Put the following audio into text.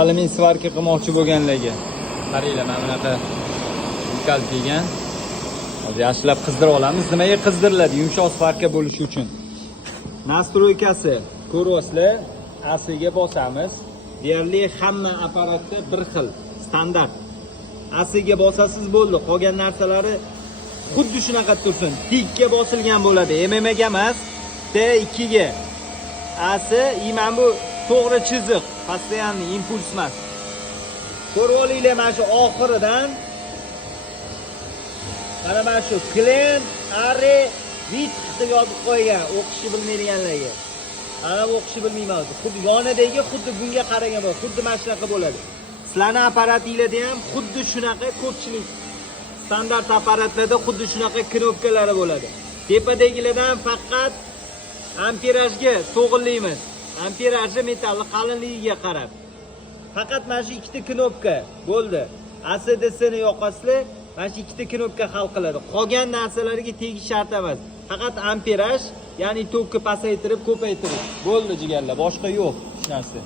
Alyumin svarka qilmoqchi bo'lganlarga qaranglar, mana bunaqa utkal kelgan. Hozir yaxshilab qizdirib olamiz. Nimaga qizdiriladi? Yumshoq svarka bo'lishi uchun. Nastroykasi ko'ryapsizlar, Asiga bosamiz. Deyarli hamma apparatda bir xil, standart. Asiga bosasiz bo'ldi. Qolgan narsalari xuddi shunaqa tursin. Tikka bosilgan bo'ladi. MMA ga emas, T2 ga. Asi, mana bu to'g'ri chiziq, постоянный impuls emas. Ko'rib olinglar, mana shu oxiridan mana shu Clean Are Vit deb yozib qo'ygan, o'qishni bilmaydiganlarga. Ana bu o'qishni bilmayman. Xuddi yonidagi xuddi bunga qaragan bo'ladi. Xuddi mana shunaqa bo'ladi. Sizlarning apparatinglarda ham xuddi shunaqa ko'pchilik standart apparatlarda xuddi shunaqa knopkalari bo'ladi. Tepadagilardan faqat amperajga to'g'rilaymiz. Amperajni metalli qalinligiga qarab. Faqat mana shu ikkita knopka bo'ldi. ACDCni yoqasizlar, mana shu ikkita knopka hal qiladi. Qolgan narsalarga tegish shart emas. Faqat amperaj, ya'ni tokkni pasaytirib, ko'paytirib bo'ldi jigarlar, boshqa yo'q hech narsa.